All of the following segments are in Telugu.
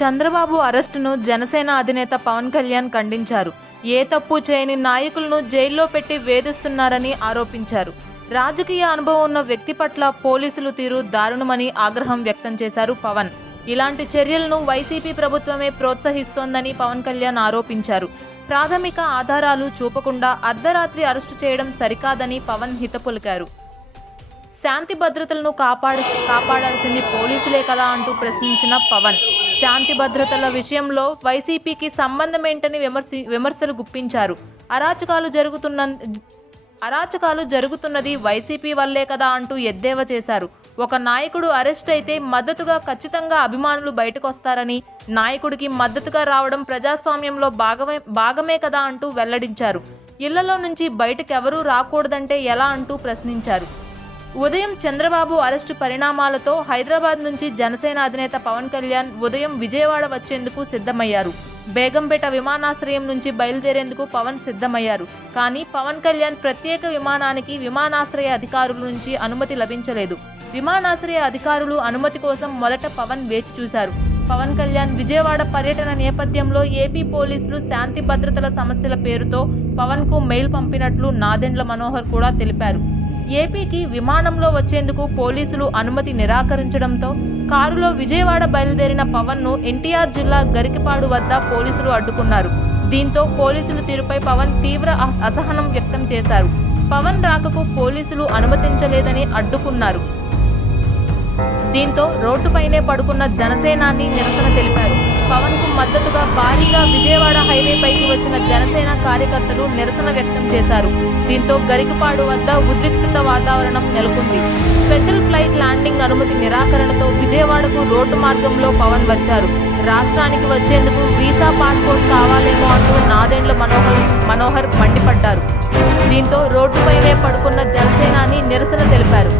చంద్రబాబు అరెస్టును జనసేన అధినేత పవన్ కళ్యాణ్ ఖండించారు. ఏ తప్పు చేయని నాయకులను జైల్లో పెట్టి వేధిస్తున్నారని ఆరోపించారు. రాజకీయ అనుభవం ఉన్న వ్యక్తి పట్ల పోలీసులు తీరు దారుణమని ఆగ్రహం వ్యక్తం చేశారు పవన్. ఇలాంటి చర్యలను వైసీపీ ప్రభుత్వమే ప్రోత్సహిస్తోందని పవన్ కళ్యాణ్ ఆరోపించారు. ప్రాథమిక ఆధారాలు చూపకుండా అర్ధరాత్రి అరెస్టు చేయడం సరికాదని పవన్ హితపొలికారు. శాంతి భద్రతలను కాపాడ కాపాడాల్సింది పోలీసులే కదా అంటూ ప్రశ్నించిన పవన్. శాంతి భద్రతల విషయంలో వైసీపీకి సంబంధం ఏంటని విమర్శి విమర్శలు గుప్పించారు. అరాచకాలు జరుగుతున్న అరాచకాలు జరుగుతున్నది వైసీపీ వల్లే కదా అంటూ ఎద్దేవా చేశారు. ఒక నాయకుడు అరెస్ట్ అయితే మద్దతుగా ఖచ్చితంగా అభిమానులు బయటకొస్తారని నాయకుడికి మద్దతుగా రావడం ప్రజాస్వామ్యంలో భాగమే భాగమే కదా అంటూ వెల్లడించారు. ఇళ్ళలో నుంచి బయటకెవరూ రాకూడదంటే ఎలా అంటూ ప్రశ్నించారు. ఉదయం చంద్రబాబు అరెస్టు పరిణామాలతో హైదరాబాద్ నుంచి జనసేన అధినేత పవన్ కళ్యాణ్ ఉదయం విజయవాడ వచ్చేందుకు సిద్ధమయ్యారు. బేగంపేట విమానాశ్రయం నుంచి బయలుదేరేందుకు పవన్ సిద్ధమయ్యారు. కానీ పవన్ కళ్యాణ్ ప్రత్యేక విమానానికి విమానాశ్రయ అధికారుల నుంచి అనుమతి లభించలేదు. విమానాశ్రయ అధికారులు అనుమతి కోసం మొదట పవన్ వేచి చూశారు. పవన్ కళ్యాణ్ విజయవాడ పర్యటన నేపథ్యంలో ఏపీ పోలీసులు శాంతి భద్రతల సమస్యల పేరుతో పవన్కు మెయిల్ పంపినట్లు నాదెండ్ల మనోహర్ కూడా తెలిపారు. ఏపీకి విమానంలో వచ్చేందుకు పోలీసులు అనుమతి నిరాకరించడంతో కారులో విజయవాడ బయలుదేరిన పవన్ను ఎన్టీఆర్ జిల్లా గరికిపాడు వద్ద పోలీసులు అడ్డుకున్నారు. దీంతో పోలీసుల తీరుపై పవన్ తీవ్ర అసహనం వ్యక్తం చేశారు. పవన్ రాకకు పోలీసులు అనుమతించలేదని అడ్డుకున్నారు. దీంతో రోడ్డుపైనే పడుకున్న జనసేనాని నిరసన తెలిపారు. పవన్కు మద్దతుగా భారీగా విజయవాడ హైవే పైకి వచ్చిన జనసేన కార్యకర్తలు నిరసన వ్యక్తం చేశారు. దీంతో గరికపాడు వద్ద ఉద్రిక్తత వాతావరణం నెలకొంది. స్పెషల్ ఫ్లైట్ ల్యాండింగ్ అనుమతి నిరాకరణతో విజయవాడకు రోడ్డు మార్గంలో పవన్ వచ్చారు. రాష్ట్రానికి వచ్చేందుకు వీసా పాస్పోర్ట్ కావాలేమో అంటూ నాదెండ్ల మనోహర్ మనోహర్ మండిపడ్డారు. దీంతో రోడ్డుపైనే పడుకున్న జనసేనాని నిరసన తెలిపారు.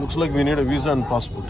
Looks like we need a visa and passport.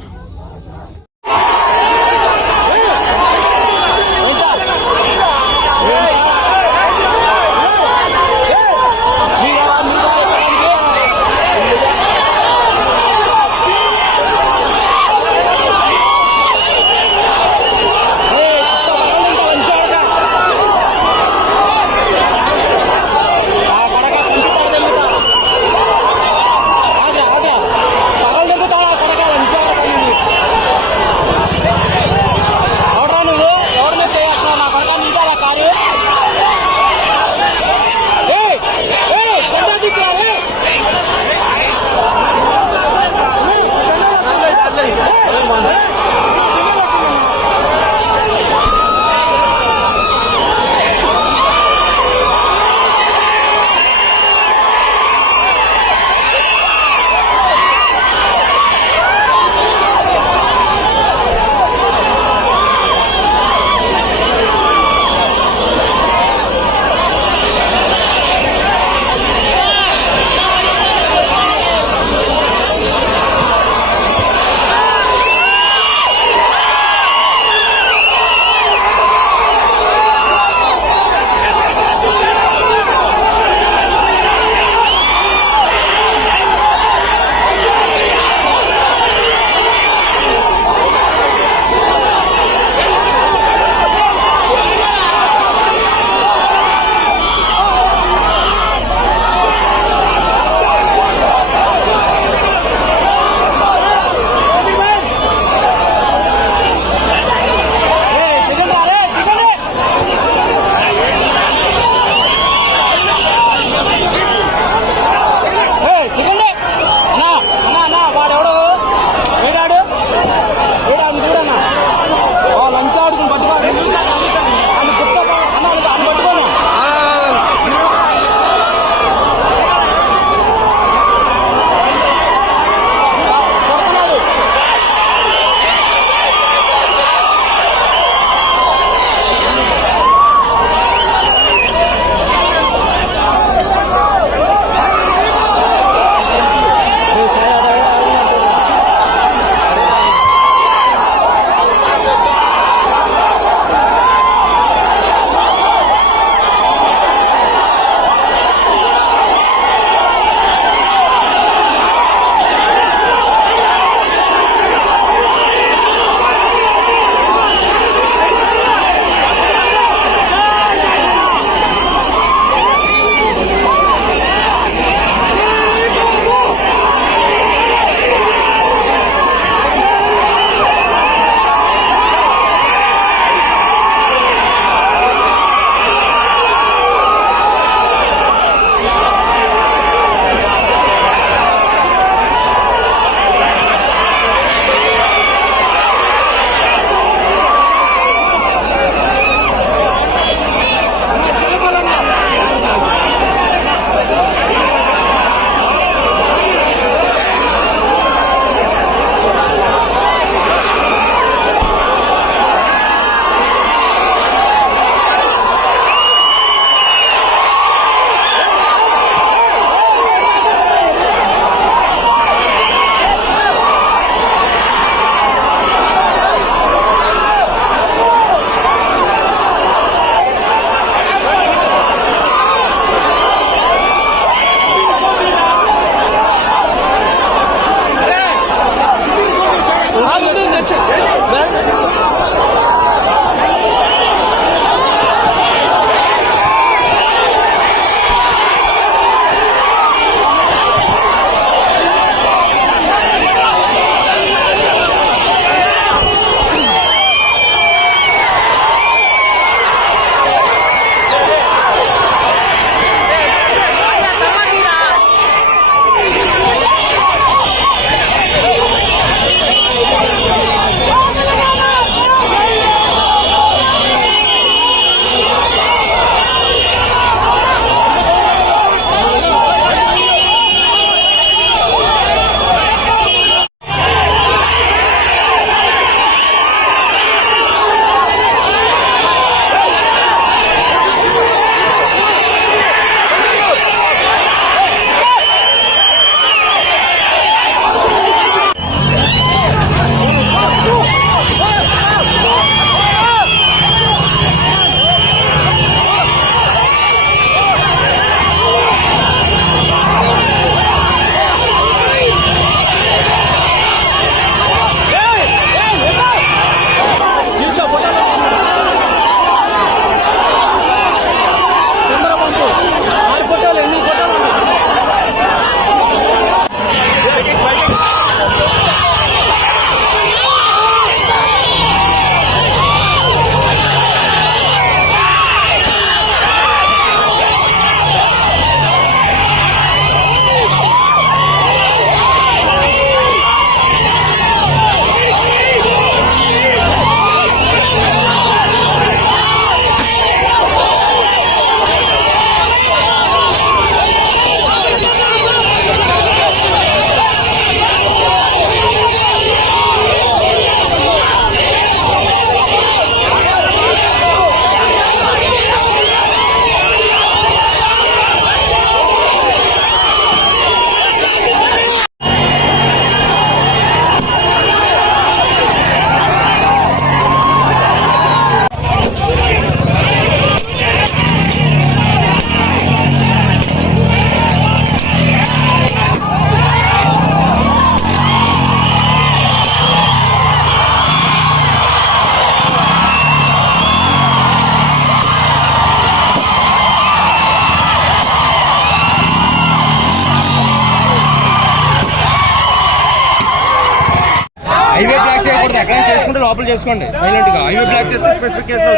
ఎక్కడైనా చేసుకుంటే లోపల చేసుకోండి. సైలెంట్గా. హైవే బ్లాక్ చేస్తే స్పెసిఫిక్ కేసు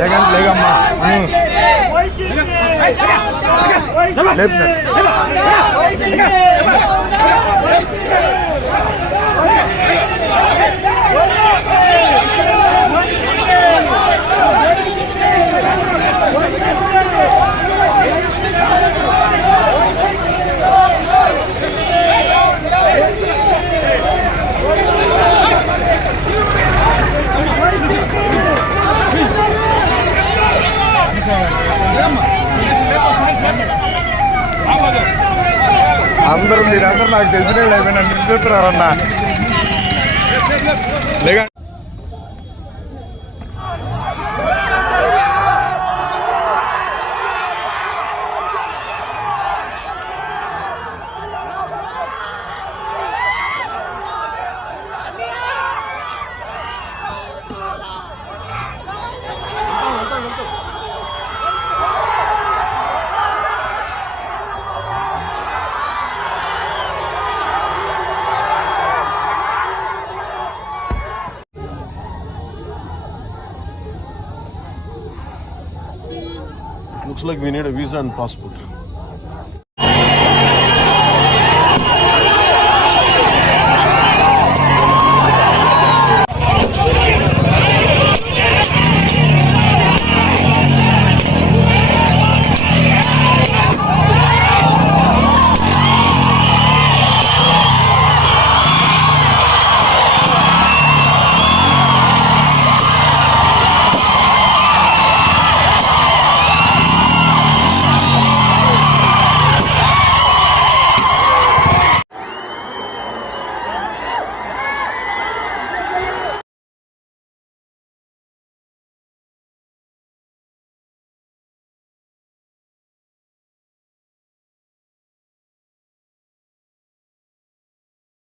లేకండి లేకమ్మా ఉమ్. తెలిసిన వాళ్ళు we need a visa and passport.